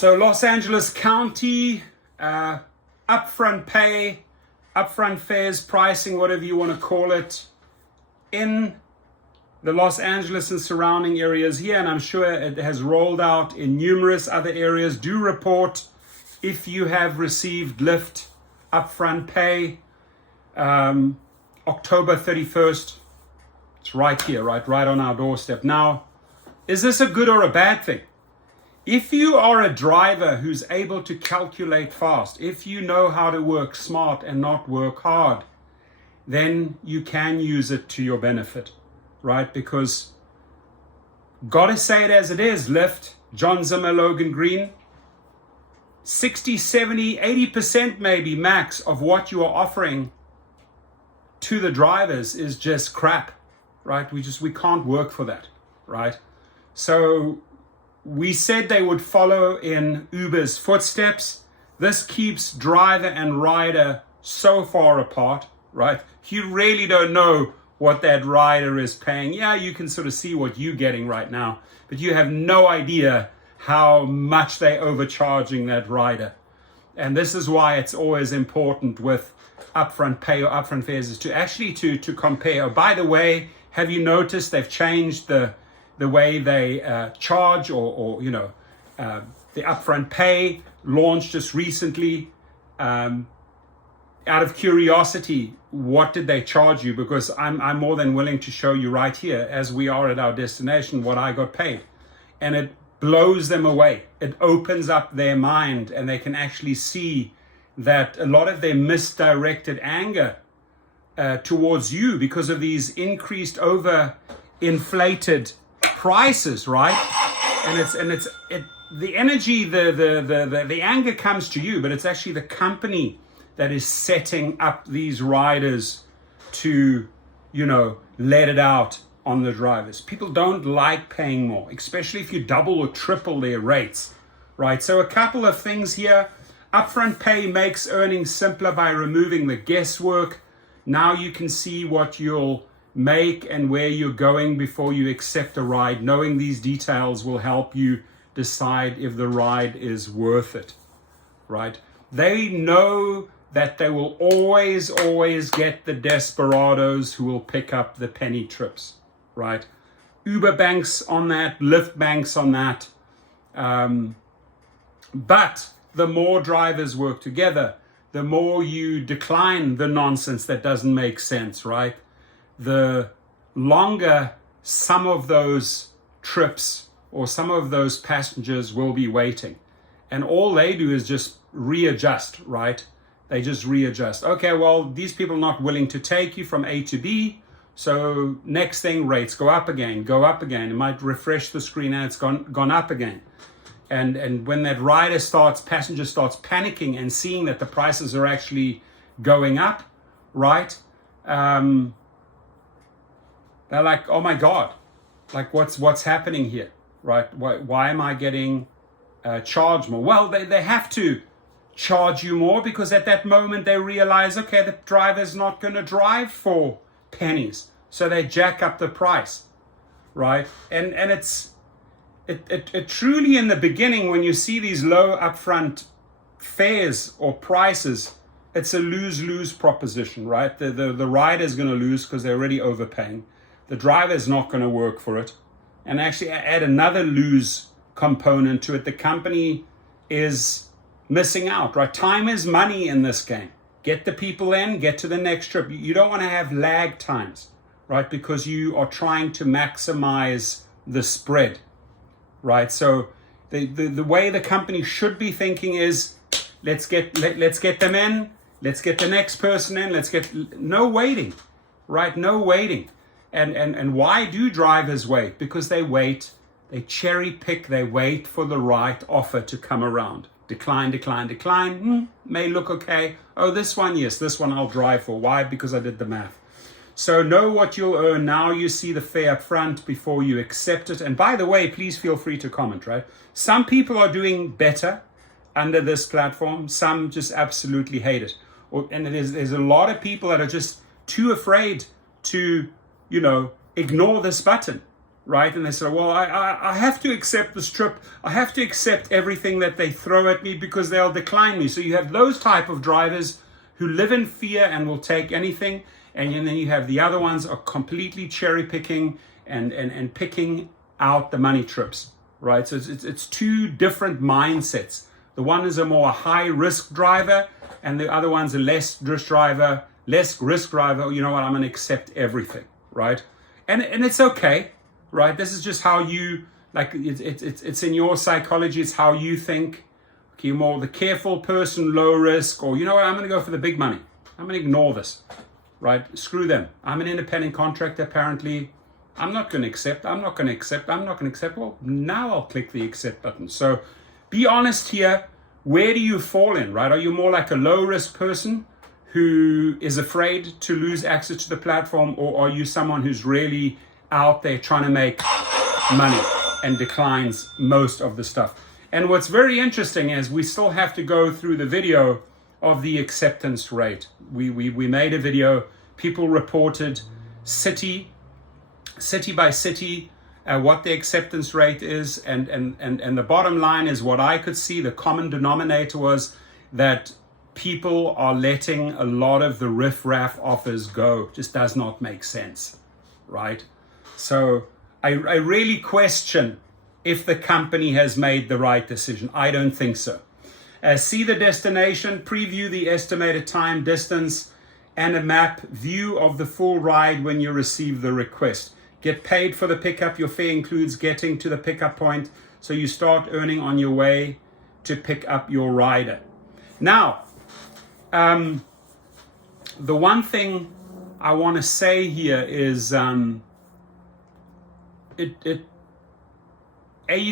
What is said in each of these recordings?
So Los Angeles County, upfront pay, upfront fares, pricing, whatever you want to call it, in the Los Angeles and surrounding areas here, and I'm sure it has rolled out in numerous other areas. Do report if you have received Lyft Upfront Pay, October 31st. It's right here, right on our doorstep. Now, is this a good or a bad thing? If you are a driver who's able to calculate fast, if you know how to work smart and not work hard, then you can use it to your benefit, right? Because, gotta say it as it is, Lyft, John Zimmer, Logan Green, 60, 70, 80% maybe max of what you are offering to the drivers is just crap, right? We can't work for that, right? So we said they would follow in Uber's footsteps. This keeps driver and rider so far apart, right? You really don't know what that rider is paying. Yeah, you can sort of see what you're getting right now, but you have no idea how much they're overcharging that rider. And this is why it's always important with upfront pay or upfront fares is to actually to compare. Oh, by the way, have you noticed they've changed the way they charge or the upfront pay launched just recently. Out of curiosity, what did they charge you? Because I'm more than willing to show you right here, as we are at our destination, what I got paid. And it blows them away. It opens up their mind, and they can actually see that a lot of their misdirected anger towards you because of these increased over-inflated prices, right? And the energy, the anger comes to you, but it's actually the company that is setting up these riders to, let it out on the drivers. People don't like paying more, especially if you double or triple their rates, right? So a couple of things here. Upfront pay makes earning simpler by removing the guesswork. Now you can see what you'll make and where you're going before you accept a ride. Knowing these details will help you decide if the ride is worth it, right? They know that they will always get the desperados who will pick up the penny trips, right? Uber banks on that, Lyft banks on that. But the more drivers work together, the more you decline the nonsense that doesn't make sense, right? The longer some of those trips or some of those passengers will be waiting. And all they do is just readjust, right? They just readjust. Okay, well, these people are not willing to take you from A to B. So next thing, rates go up again. It might refresh the screen and it's gone up again. And when that passenger starts panicking and seeing that the prices are actually going up, right? They're like, oh my God, like what's happening here, right? Why am I getting charged more? Well, they have to charge you more because at that moment they realize, okay, the driver's not going to drive for pennies. So they jack up the price, right? And it truly in the beginning, when you see these low upfront fares or prices, it's a lose-lose proposition, right? The rider's going to lose because they're already overpaying. The driver's not going to work for it. And actually add another lose component to it. The company is missing out, right? Time is money in this game. Get the people in, get to the next trip. You don't want to have lag times, right? Because you are trying to maximize the spread, right? So the way the company should be thinking is, let's get them in, let's get the next person in, no waiting, right? No waiting. And why do drivers wait? Because they wait, they cherry pick, they wait for the right offer to come around. Decline. May look okay. Oh, this one, yes, this one I'll drive for. Why? Because I did the math. So know what you'll earn. Now you see the fare up front before you accept it. And by the way, please feel free to comment, right? Some people are doing better under this platform. Some just absolutely hate it. And there's a lot of people that are just too afraid to, ignore this button, right? And they say, well, I have to accept this trip. I have to accept everything that they throw at me because they'll decline me. So you have those type of drivers who live in fear and will take anything. And then you have the other ones are completely cherry picking and picking out the money trips, right? So it's two different mindsets. The one is a more high risk driver, and the other one's a less risk driver. You know what? I'm going to accept everything, right? And it's okay, right? This is just how you like. It's in your psychology. It's how you think. Okay, you're more the careful person, low risk, or you know what? I'm going to go for the big money. I'm going to ignore this, right? Screw them. I'm an independent contractor. Apparently, I'm not going to accept. Well, now I'll click the accept button. So, be honest here. Where do you fall in, right? Are you more like a low risk person who is afraid to lose access to the platform, or are you someone who's really out there trying to make money and declines most of the stuff? And what's very interesting is we still have to go through the video of the acceptance rate. We made a video, people reported city by city, what the acceptance rate is, and the bottom line is what I could see, the common denominator was that people are letting a lot of the riff-raff offers go. Just does not make sense, right? So I really question if the company has made the right decision. I don't think so. See the destination, preview the estimated time, distance, and a map, view of the full ride when you receive the request. Get paid for the pickup. Your fare includes getting to the pickup point, so you start earning on your way to pick up your rider. Now, the one thing I want to say here is, you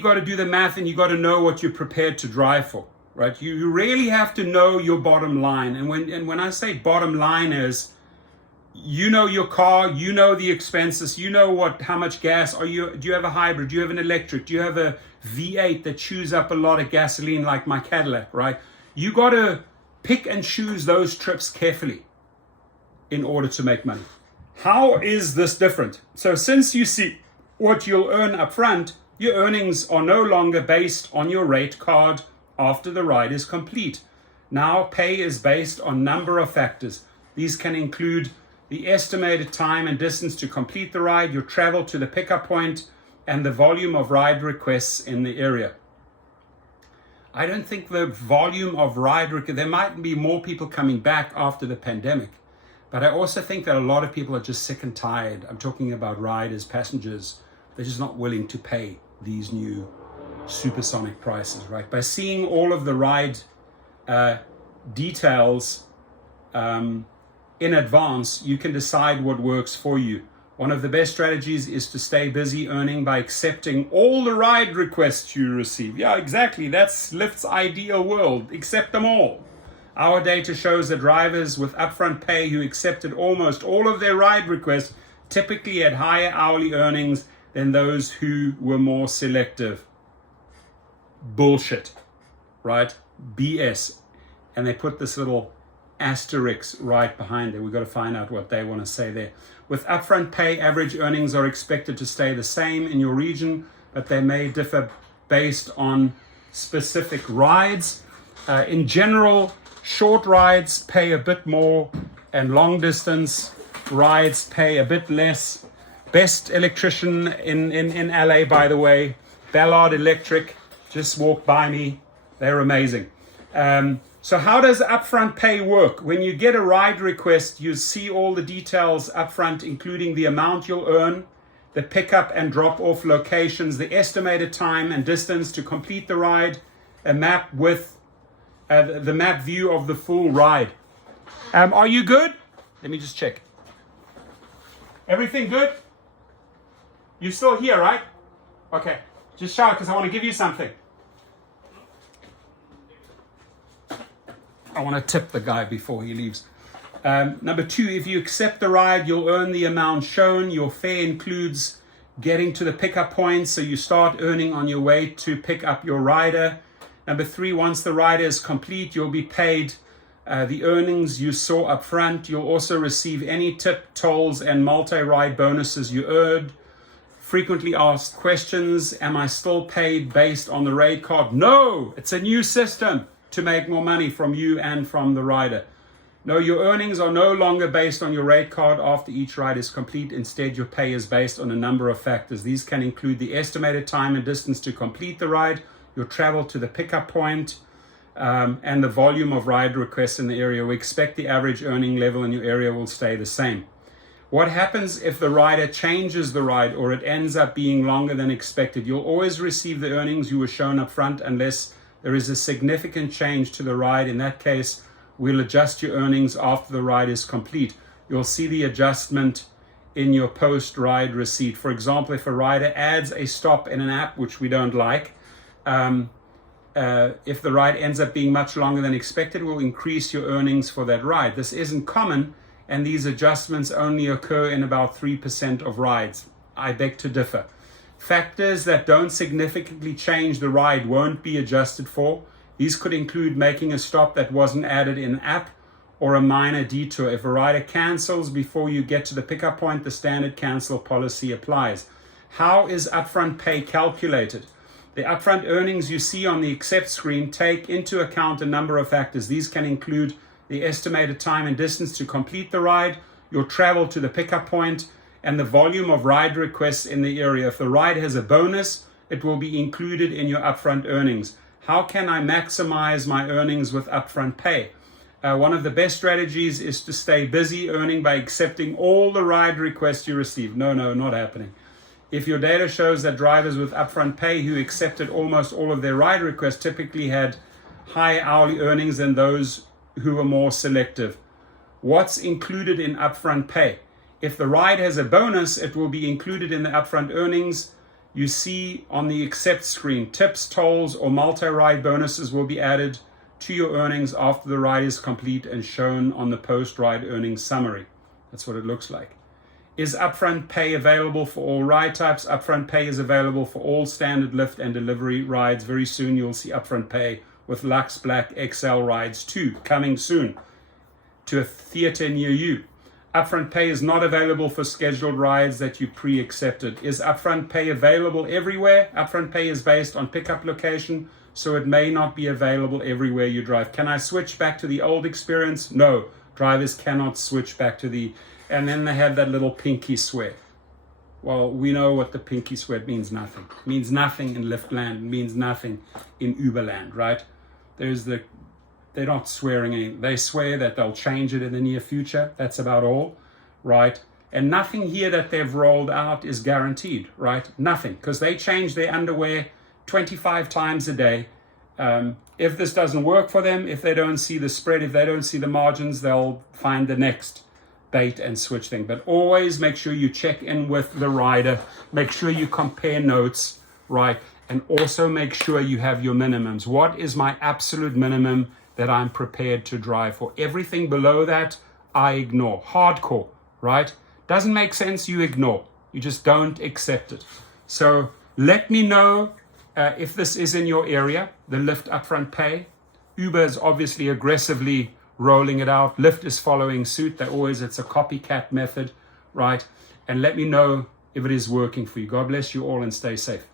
got to do the math and you got to know what you're prepared to drive for, right? You really have to know your bottom line. And when I say bottom line is, you know your car, you know the expenses, you know how much gas do you have a hybrid, do you have an electric, do you have a V8 that chews up a lot of gasoline like my Cadillac, right? You got to pick and choose those trips carefully in order to make money. How is this different? So since you see what you'll earn up front, your earnings are no longer based on your rate card after the ride is complete. Now pay is based on number of factors. These can include the estimated time and distance to complete the ride, your travel to the pickup point, and the volume of ride requests in the area. I don't think the volume of ride requests, there might be more people coming back after the pandemic, but I also think that a lot of people are just sick and tired. I'm talking about riders, passengers. They're just not willing to pay these new supersonic prices, right? By seeing all of the ride details, in advance, you can decide what works for you. One of the best strategies is to stay busy earning by accepting all the ride requests you receive. Yeah, exactly. That's Lyft's ideal world. Accept them all. Our data shows that drivers with upfront pay who accepted almost all of their ride requests typically had higher hourly earnings than those who were more selective. Bullshit, right? BS. And they put this little asterisk right behind it. We've got to find out what they want to say there. With upfront pay, average earnings are expected to stay the same in your region, but they may differ based on specific rides. In general, short rides pay a bit more and long distance rides pay a bit less. Best electrician in LA, by the way, Ballard Electric, just walked by me. They're amazing. So how does upfront pay work? When you get a ride request, you see all the details upfront, including the amount you'll earn, the pickup and drop off locations, the estimated time and distance to complete the ride, a map with the map view of the full ride. Are you good? Let me just check. Everything good? You're still here, right? Okay. Just shout because I want to give you something. I want to tip the guy before he leaves. Number 2, if you accept the ride, you'll earn the amount shown. Your fare includes getting to the pickup point, so you start earning on your way to pick up your rider. Number 3, once the rider is complete, you'll be paid the earnings you saw up front. You'll also receive any tip, tolls, and multi-ride bonuses you earned. Frequently asked questions. Am I still paid based on the rate card? No, it's a new system to make more money from you and from the rider. No, your earnings are no longer based on your rate card after each ride is complete. Instead, your pay is based on a number of factors. These can include the estimated time and distance to complete the ride, your travel to the pickup point, and the volume of ride requests in the area. We expect the average earning level in your area will stay the same. What happens if the rider changes the ride or it ends up being longer than expected? You'll always receive the earnings you were shown up front unless there is a significant change to the ride. In that case, we'll adjust your earnings after the ride is complete. You'll see the adjustment in your post-ride receipt. For example, if a rider adds a stop in an app, which we don't like, if the ride ends up being much longer than expected, we'll increase your earnings for that ride. This isn't common, and these adjustments only occur in about 3% of rides. I beg to differ. Factors that don't significantly change the ride won't be adjusted for. These could include making a stop that wasn't added in an app or a minor detour. If a rider cancels before you get to the pickup point, the standard cancel policy applies. How is upfront pay calculated? The upfront earnings you see on the accept screen take into account a number of factors. These can include the estimated time and distance to complete the ride, your travel to the pickup point, and the volume of ride requests in the area. If the ride has a bonus, it will be included in your upfront earnings. How can I maximize my earnings with upfront pay? One of the best strategies is to stay busy earning by accepting all the ride requests you receive. No, not happening. If your data shows that drivers with upfront pay who accepted almost all of their ride requests typically had high hourly earnings than those who were more selective. What's included in upfront pay? If the ride has a bonus, it will be included in the upfront earnings you see on the accept screen. Tips, tolls, or multi-ride bonuses will be added to your earnings after the ride is complete and shown on the post-ride earnings summary. That's what it looks like. Is upfront pay available for all ride types? Upfront pay is available for all standard Lyft and delivery rides. Very soon you'll see upfront pay with Lux Black XL rides too, coming soon to a theater near you. Upfront pay is not available for scheduled rides that you pre-accepted. Is upfront pay available everywhere? Upfront pay is based on pickup location, so it may not be available everywhere you drive. Can I switch back to the old experience? No, drivers cannot switch back to the... And then they have that little pinky swear. Well, we know what the pinky swear means. Nothing. It means nothing in Lyft land. It means nothing in Uber land, right? They're not swearing anything. They swear that they'll change it in the near future. That's about all, right? And nothing here that they've rolled out is guaranteed, right? Nothing, because they change their underwear 25 times a day. If this doesn't work for them, if they don't see the spread, if they don't see the margins, they'll find the next bait and switch thing. But always make sure you check in with the rider. Make sure you compare notes, right? And also make sure you have your minimums. What is my absolute minimum that I'm prepared to drive for? Everything below that, I ignore. Hardcore, right? Doesn't make sense, you ignore. You just don't accept it. So let me know if this is in your area, the Lyft Upfront Pay. Uber is obviously aggressively rolling it out. Lyft is following suit. It's a copycat method, right? And let me know if it is working for you. God bless you all and stay safe.